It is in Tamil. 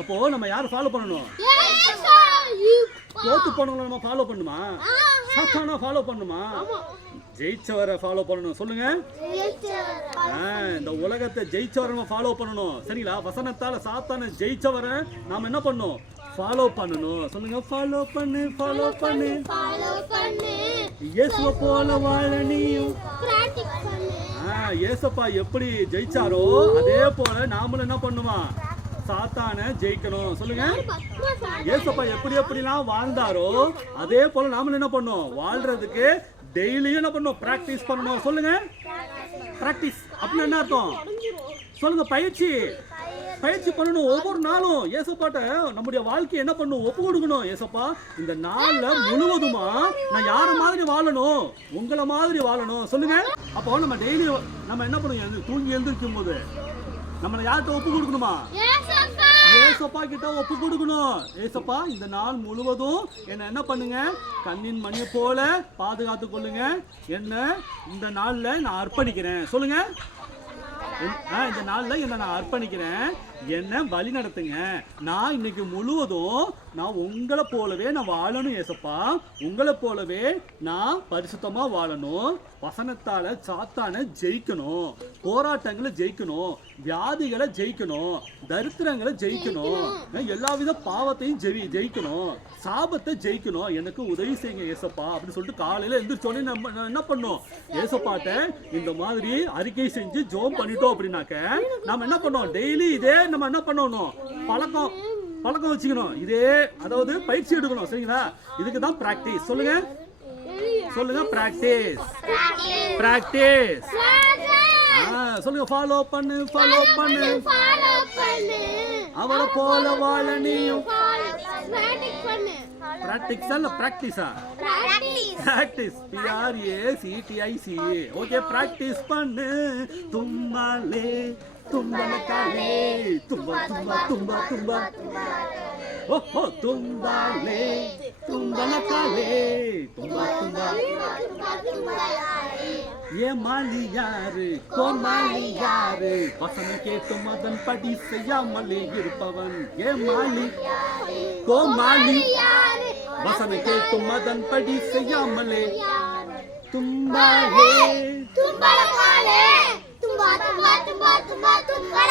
அப்போ நம்ம யாரை ஃபாலோ பண்ணணும்? தோத்து போனவங்களை நம்ம ஃபாலோ பண்ணுமா? சாத்தானை ஃபாலோ பண்ணுமா? ஜெயிச்சவரை ஃபாலோ பண்ணணும். சொல்லுங்க. இந்த உலகத்தை ஜெயிச்சவரை நம்ம ஃபாலோ பண்ணணும். சரிங்களா? வசனத்தால சாத்தானை ஜெயிச்சவரை நாம என்ன பண்ணணும்? ஃபாலோ பண்ணணும். சொல்லுங்க. ஃபாலோ பண்ணு, ஃபாலோ பண்ணு. இயேசுவை போல வாழ நீயும். இயேசப்பா எப்படி ஜெயிச்சாரோ அதே போல நாமளும் என்ன பண்ணுமா? சாத்தானை ஜெயிக்கணும். சொல்லுங்க. இயேசப்பா எப்படி எப்படிலாம் வாழ்ந்தாரோ அதே போல நாமளும் என்ன பண்ணோம்? வாழ்றதுக்கு டெய்லியும் என்ன பண்ணணும்? பிராக்டிஸ் பண்ணணும். சொல்லுங்க. பிராக்டிஸ் அப்படின்னு என்ன அர்த்தம்? சொல்லுங்க. பயிற்சி. பயிற்சி பண்ணணும். ஒவ்வொரு நாளும் ஏசப்பாட்ட நம்முடைய வாழ்க்கையை என்ன பண்ணணும்? ஒப்பு கொடுக்கணும். ஏசப்பா, இந்த நாள்ல முழுவதுமா நான் யார மாதிரி வாழணும்? உங்களை மாதிரி வாழணும். சொல்லுங்க. அப்போ நம்ம டெய்லி நம்ம என்ன பண்ணுவோம்? தூங்கி எழுந்திருக்கும் போது நம்ம யார்கிட்ட ஒப்பு கொடுக்கணுமா? ஏசப்பா கிட்ட ஒப்பு கொடுக்கணும். ஏசப்பா, இந்த நாள் முழுவதும் என்ன பண்ணுங்க? கண்ணின் மணியை போல பாதுகாத்து கொள்ளுங்க. என்ன இந்த நாள்ல நான் அர்ப்பணிக்கிறேன். சொல்லுங்க. இந்த நாள்ல என்ன நான் அர்ப்பணிக்கிறேன். என்ன வழி நடத்துங்க. நான் இன்னைக்கு முழுவதும் நான் உங்களை போலவே நான் வாழணும். ஏசப்பா, உங்களை போலவே நான் பரிசுத்தமா வாழணும். வசனத்தால சாத்தானை ஜெயிக்கணும். போராட்டங்களை ஜெயிக்கணும். வியாதிகளை ஜெயிக்கணும். தரித்திரங்களை ஜெயிக்கணும். எல்லாவித பாவத்தையும் ஜெயிக்கணும். சாபத்தை ஜெயிக்கணும். எனக்கு உதவி செய்யுங்க ஏசப்பா அப்படின்னு சொல்லிட்டு காலையில எந்திரிச்சோடனே நம்ம என்ன பண்ணோம்? ஏசப்பாட்ட இந்த மாதிரி அறிக்கை செஞ்சு ஜோம் பண்ணிட்டோம் அப்படின்னாக்க நாம என்ன பண்ணோம்? டெய்லி இதே நம்ம என்ன பண்ணணும்? பழக்கம் வச்சுக்கணும். இதே அதாவது பயிற்சி எடுக்கணும். சரிங்களா? இதுக்கு தான் பிராக்டிஸ். சொல்லுங்க. சொல்லுங்க. பிராக்டிஸ். பிராக்டிஸ். சொல்லுங்க. ஃபாலோ பண்ணு, ஃபாலோ பண்ணு. அவரை போல வாழ நீயும். பிராக்டிஸ் இல்ல பிராக்டிஸா? பிராக்டிஸ். PRACTIC. ஓகே. பிராக்டிஸ் பண்ணு. தும்பாலே தும்பலக்காலே தும்பா தும்பா தும்பா தும்பா. ஓஹோ. தும்பாலே தும்பலக்காலே தும்பா தும்பா. ஏ மாலி யாரு? கோமாளி யாரு? வசனம் கேட்டும் அதன் படி செய்யாமலே இருப்பவன். ஏ மாலி கோமாளி வசனம் கேட்டும் அதன் படி செய்யாமலே. தும்பாலே தும்பலக்காலே தும்பா தும்பா தும்பா தும்பா தும்பா.